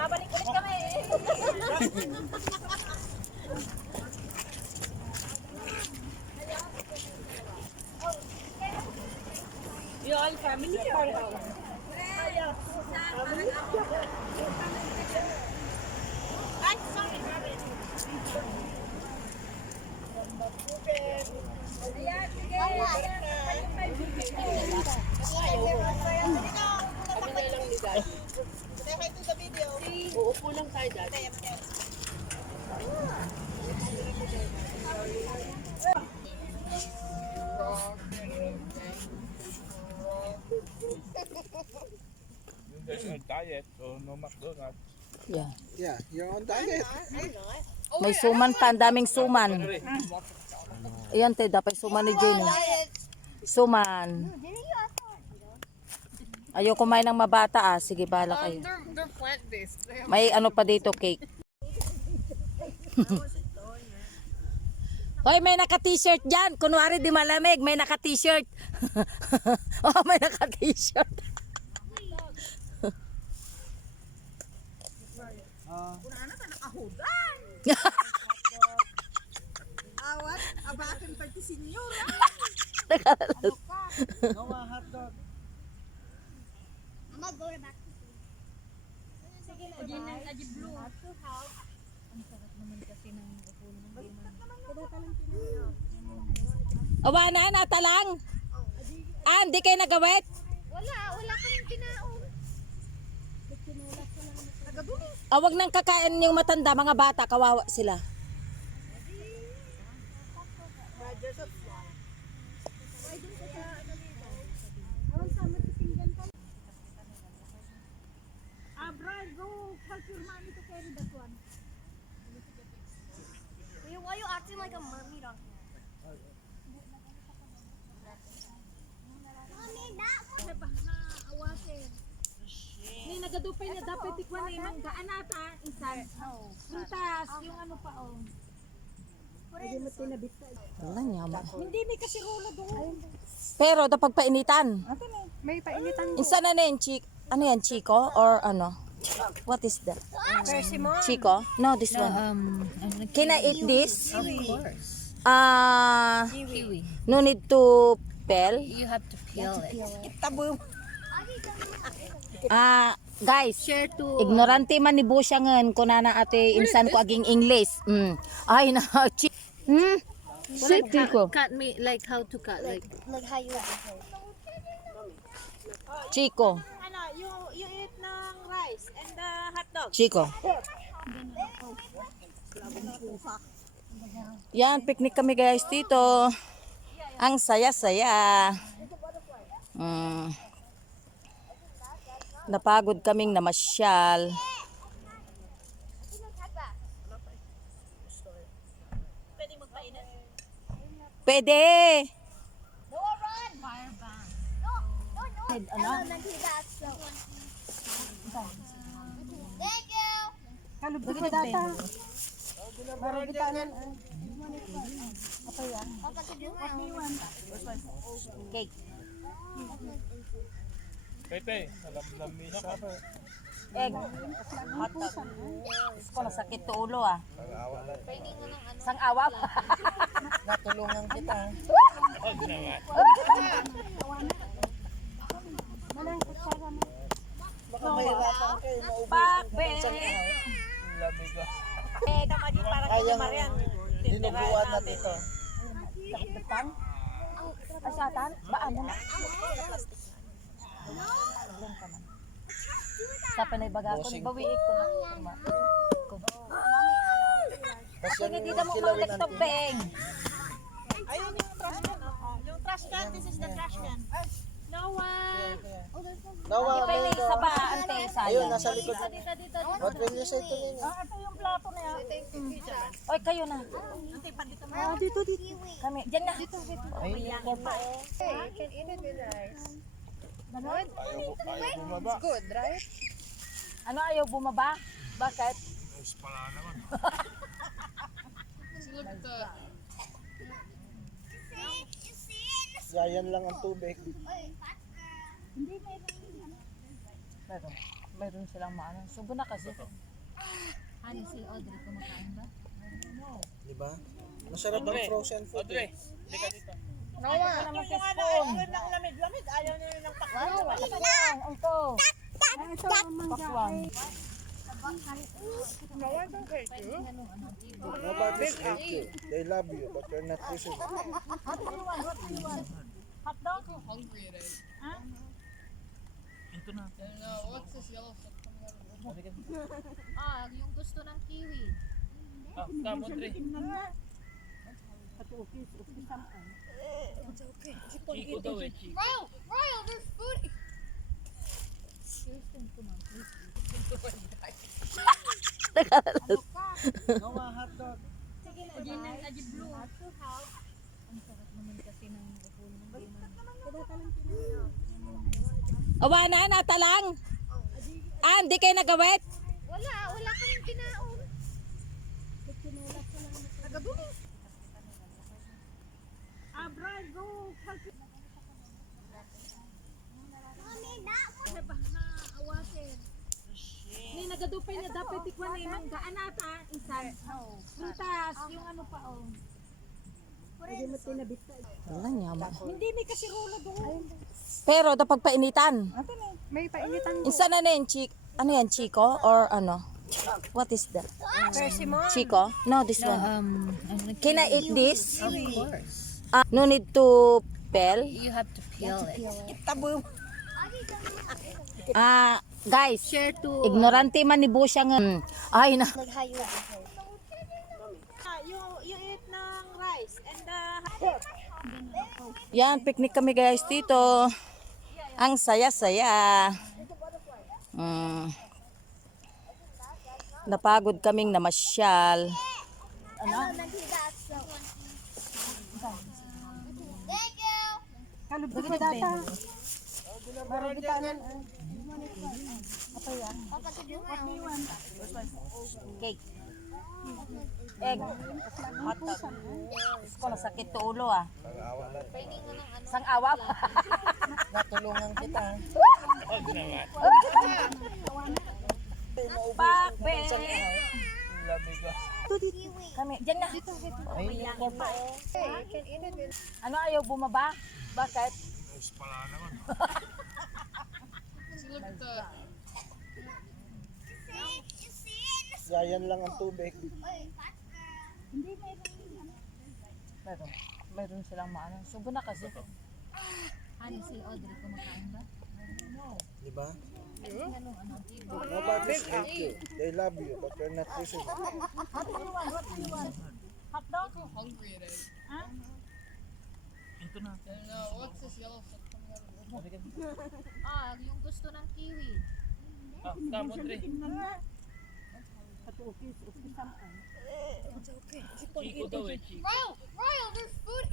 Babalik ulit kami. You all family or how? Ay, sorry, ayan, sige. Uupo lang tayo dyan. There's a diet, so no McDonald's. Yeah. Yeah, you're on diet. May suman pa, ang daming suman. Ayan, te, dapat suman ni Jenny. Suman. Ayaw kumain ng mabata ah. Sige, bahala kayo. They're plant-based. May ano pa dito, cake. Hoy, may naka-t-shirt dyan. Kunwari di malamig, may naka-t-shirt. Oh, may naka-t-shirt. Kunana ka nakahudan. Awat, abakin pa ti senyora. No hot dog. I'm gonna go back to sleep. Sige na, Aji Blue. Ang sarap naman kasi ng upo ng Diman. Awa na, natalang. Ah, hindi kayo nagawit. Wala kaming kinaon. Awag nang kakain yung matanda, mga bata, kawawa sila. Brian, go help your mommy to carry that one. Why are you acting like a mermaid on here? Mommy, that one. May nagadupay na dapat tikwan na yung manggaan ata. Isan. Prutas, yung ano pa oh. Wala nyama. Hindi may kasirulo doon. Pero dapat painitan. May painitan. Insa na yan, ano yan, Chico? Or ano? What is that? Persimmon. Chico? No, this one. Can I eat this? Of course. Kiwi. No need to peel. You have to peel it. Guys, Share to ignorante man ni Busya ngen kunana ate insan ko aging English. Ay na Chico. cut me like how to cut like Like how you would do it. Chico. Ano, you eat ng rice and the hot dog. Chico. Yan, picnic kami guys dito. Ang saya-saya. Napagod kaming namasyal. Pwede magpainit. Pwede. Noah, run! Fire ban. No. Elementary bathroom. Thank you. Kalubog ko data. Papa, could you run? Cake. Pepe, alam siya pa. Egg. Hot dog. Ko sakit to ulo ah. Sang awa. Natulungan kita. Oh, naman. Baka mahirapan kayo maubusan Pape. Lamig ka. Tama din para kay Kayang Marian. dinuguan na dito. Sakit Asatan? Baan mo na. Sa panay baga ko, bawiik ko na. Tapos Kung yan hindi yung na mo kilawin maulit to natin. beng. Ayun yung trash can. Yung trash can, this is the trash can. Noah! Nawa, Di pa may sa ba, ante, Ayun, sayang. nasa likod. What will you say to me? Ito yung plato na yan. Oy, kayo na. Ante, pandito mo. Dito. Kami, dyan na. Ayun yung kama. Ayaw bumaba. Ano ayaw bumaba? Bakit? Mas pala naman. Yan lang ang tubig. Meron. Mayroon silang maano. Subo na kasi. Honey, si Audrey kumakain ba? Di ba? Masarap ang frozen food. Audrey, Eh. hindi ka dito. Yung ayaw ng lamig-lamig, ayaw nila ng pakwan. Ito. Pakwan. Nobody's hate you. They love you, but you're not listening. Hotdog? Ito na. Yung gusto ng kiwi. Ah, come Audrey. Chico daw eh, Chico. Royal, there's food. Noah, hotdog. Aji blue. Ang sarap naman kasi ng upuan ng Gina. Awa na, natalang. Ah, hindi kayo nagawit? Wala kaming kinaon. Abray, go! Ni nagadupay na dapat tikwan ni mangga anata isan. Prutas, yung ano pa oh. Wala nyama. Hindi may kasirola doon. Pero dapat painitan. May painitan. Isa na yan, ano yan, Chico? Or ano? What is that? Chico? No, this one. Can I eat this? Of course. No need to peel? You have to peel it. Guys, Share to ignorante man ni Busya nga. Ay na. You eat ng rice and Yan, picnic kami guys dito. Ang saya-saya. Napagod kaming namasyal. kalubog ko data. Cake. Egg. Hot dog. Ko masakit to ulo ah. Sang awa pa. Natulungan kita. Huwag naman. Pakbe. Labi ko. Kami, dyan na. Ayun yung korma. Ano ayaw bumaba? Bakit? Pala naman. Yan lang ang tubig. Mayroon silang maano. Subo na kasi. Honey, si Audrey kumakain ba? Di ba? Nobody's hate you. They love you, but you're not listening. Hotdog? Ito na. Yung gusto ng kiwi. Ah, come Audrey. Chico daw eh, Chico. Royal, there's food.